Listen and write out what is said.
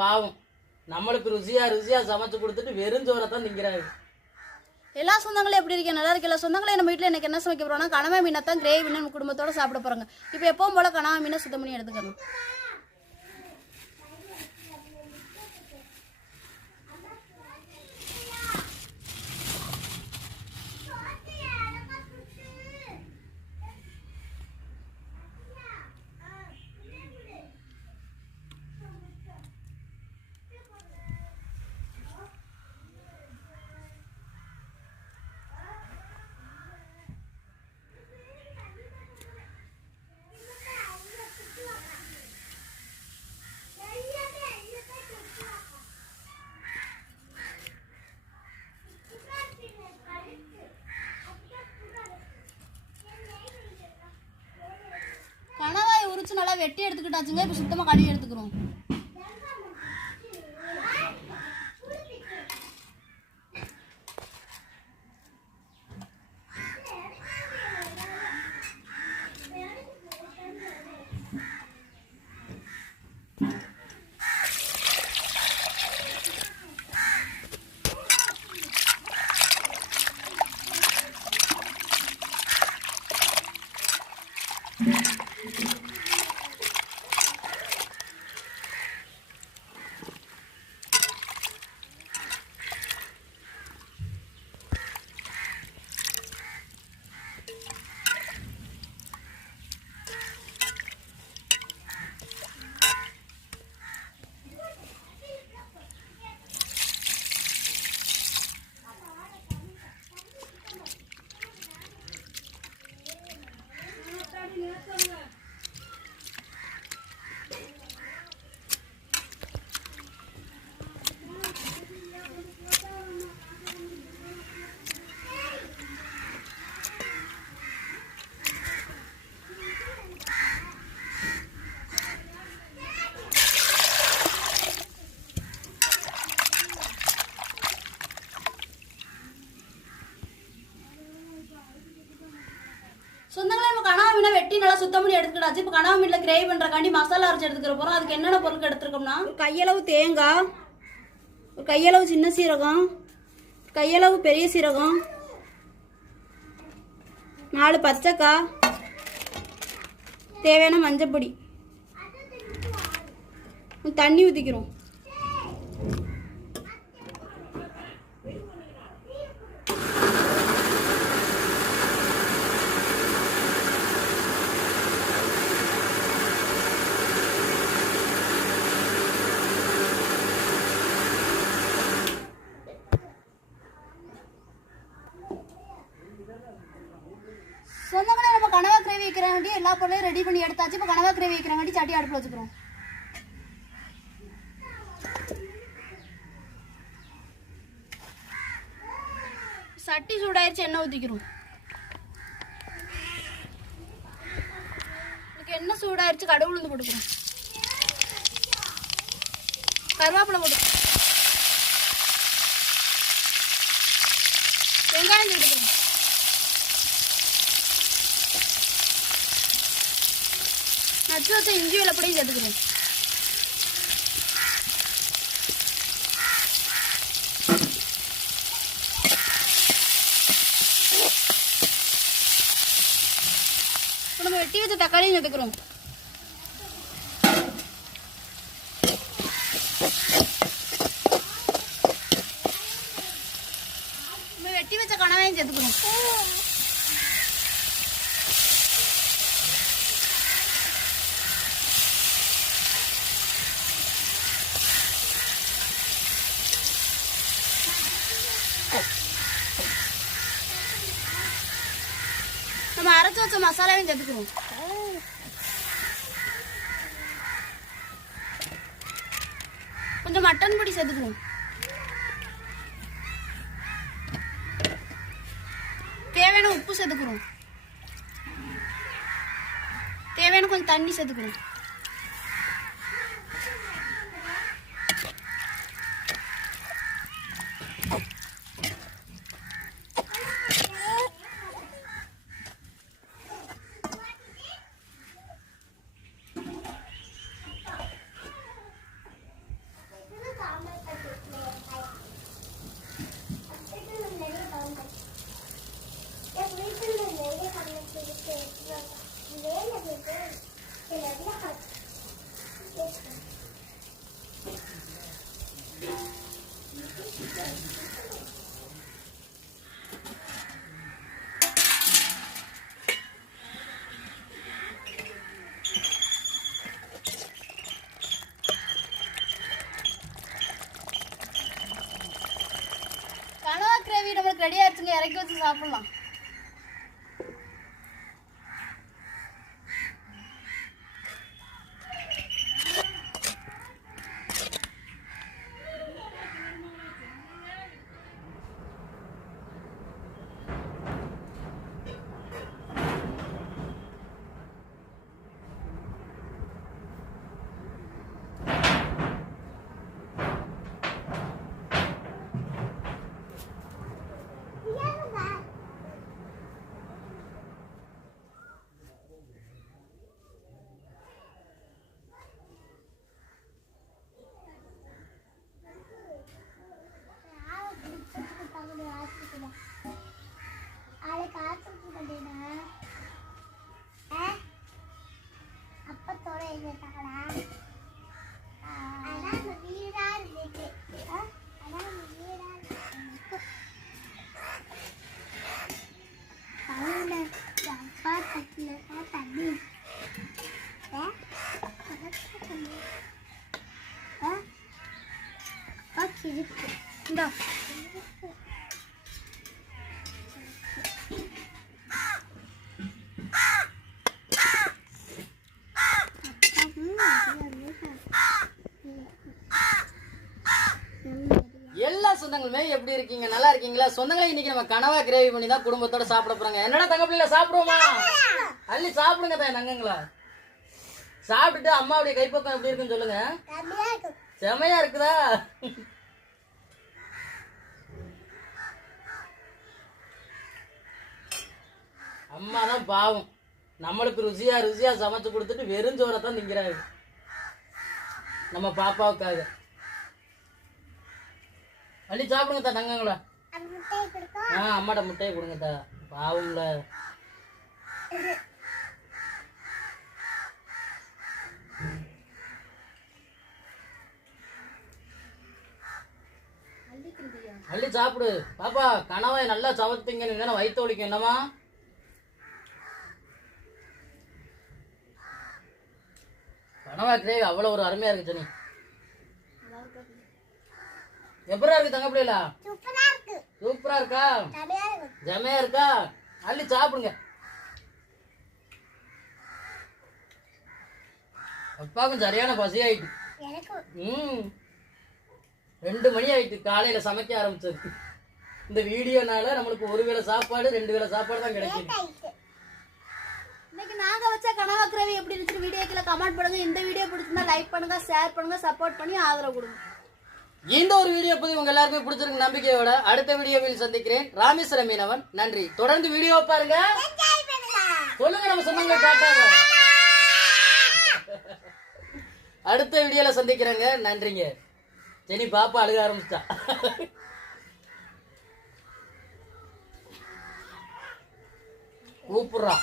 பாவம். நம்மளுக்கு ருசியா ருசியா சமைச்சு கொடுத்துட்டு வெறும் சோறை தான் திங்கிறாங்க எல்லா சொந்தங்களும் எப்படி இருக்கீங்க? நல்லா இருக்கு எல்லா சொந்தங்களும் நம்ம வீட்டில் எனக்கு என்ன சமைக்க போகிறோம்னா கனவா மீனை தான் கிரேவி மீன் குடும்பத்தோட சாப்பிட போகிறாங்க இப்போ எப்பவும் போல் கனவா மீனை சுத்தம் பண்ணி எடுத்துக்கணும். வெட்டி எடுத்துக்கிட்டாச்சுங்க இப்போ சுத்தமாக கழுவி எடுத்துக்கிறோம் சொந்தங்களே நம்ம கனவா மீனை சுத்தம் பண்ணி எடுத்துக்கிட்டாச்சு இப்போ கனவா மீனில் கிரேவி பண்ணுறக்காண்டி மசாலா அரைச்சி எடுத்துக்கிற போகிறோம் அதுக்கு என்னென்ன பொருட்கள் எடுத்துருக்கோம்னா? ஒரு கையளவு தேங்காய் ஒரு கையளவு சின்ன சீரகம் கையளவு பெரிய சீரகம் நாலு பச்சைக்காய் தேவையான மஞ்சப்பொடி. தண்ணி ஊற்றிக்கிறோம் சொந்தங்களே நம்ம கனவா கிரேவி வைக்கிற வேண்டி எல்லா பொருளையும் ரெடி பண்ணி எடுத்தாச்சு. இப்போ கனவா கிரேவி வைக்கிற வேண்டி சட்டி அடுப்பில் வச்சுக்கிறோம். சட்டி சூடாயிருச்சு எண்ணெய் ஊற்றிக்கிறோம் எனக்கு எண்ணெய் சூடாயிருச்சு கடுகு உளுந்து போட்டுக்கிறோம். கருவேப்பிலை போட்டு வெங்காயம் சேர்த்துக்கிறோம் வச்ச இஞ்சி வெள்ளப்படியும் சேர்த்துக்கிறோம் நம்ம வெட்டி வச்ச தக்காளியும் எடுக்கிறோம் நம்ம வெட்டி வச்ச கனவையும் சேர்த்துக்கிறோம் நம்ம அரைச்சு வச்ச மசாலாவையும் சேர்த்துக்கிறோம். கொஞ்சம் மட்டன் பொடி சேர்த்துக்குவோம் தேவையான உப்பு சேர்த்துக்குறோம். தேவையான கொஞ்சம் தண்ணி சேர்த்துக்குறோம். கனவா கிரேவி நம்மளுக்கு ரெடி ஆயிடுச்சுங்க. இறக்கி வச்சு சாப்பிடலாம். ഇതാ சொந்தங்களுமே எப்படி இருக்கீங்க? நல்லா இருக்கீங்களா? சொந்தங்களே இன்னைக்கு நம்ம கனவா கிரேவி பண்ணி தான் குடும்பத்தோட சாப்பிட போறாங்க. என்னடா தங்க பிள்ளைல சாப்பிடுவோமா? அள்ளி சாப்பிடுங்க தான் தங்கங்களா. சாப்பிட்டுட்டு அம்மாவுடைய கைப்பக்கம் எப்படி இருக்குன்னு சொல்லுங்க. செமையா இருக்குதா? அம்மா தான் பாவம். நம்மளுக்கு ருசியா ருசியா சமைச்சு கொடுத்துட்டு வெறும் சோறை தான் திங்கிறாங்க. நம்ம பாப்பாவுக்காக. அள்ளி சாப்பிடுங்க தா தங்கங்களா. ஆ அம்மாட்ட முட்டையை கொடுங்க தா. பாவம்ல. அள்ளி சாப்பிடு. பாப்பா கனவாய் நல்லா சவத்திங்க நீங்க வயிற்று வலிக்கும் என்னமா கனவா கிரேவி அவ்வளவு ஒரு அருமையா இருக்கு ஜனி. எப்படா இருக்கு தங்க பிள்ளைகளா சூப்பரா இருக்கு? ஜமையா இருக்கா. அள்ளி சாப்பிடுங்க. அப்பாவுக்கும் சரியான பசி ஆயிட்டு ம். ரெண்டு மணி ஆயிட்டு காலையில சமைக்க ஆரம்பிச்சது இந்த வீடியோனால நம்மளுக்கு ஒரு வேளை சாப்பாடு ரெண்டு வேளை சாப்பாடு தான் கிடைக்குது. ஆயிட்டு. இன்னைக்கு நாங்க வச்ச கனவா கிரேவி எப்படி இருந்துச்சு வீடியோக்குள்ள கமெண்ட் பண்ணுங்க. இந்த வீடியோ பிடிச்சிருந்தா லைக் பண்ணுங்க ஷேர் பண்ணுங்க சப்போர்ட் பண்ணி ஆதரவு கொடுங்க. இந்த ஒரு வீடியோ பத்தி உங்க எல்லாருமே பிடிச்சிருக்கு நம்பிக்கையோட அடுத்த வீடியோவில் சந்திக்கிறேன். ராமேஸ்வர மீனவன். நன்றி. தொடர்ந்து வீடியோ பாருங்க. சொல்லுங்க நம்ம சொன்னாங்க அடுத்த வீடியோல சந்திக்கிறேங்க. நன்றிங்க. ஜெனி பாப்பா அழுக ஆரம்பிச்சிட்டா. கூப்பிடுறா.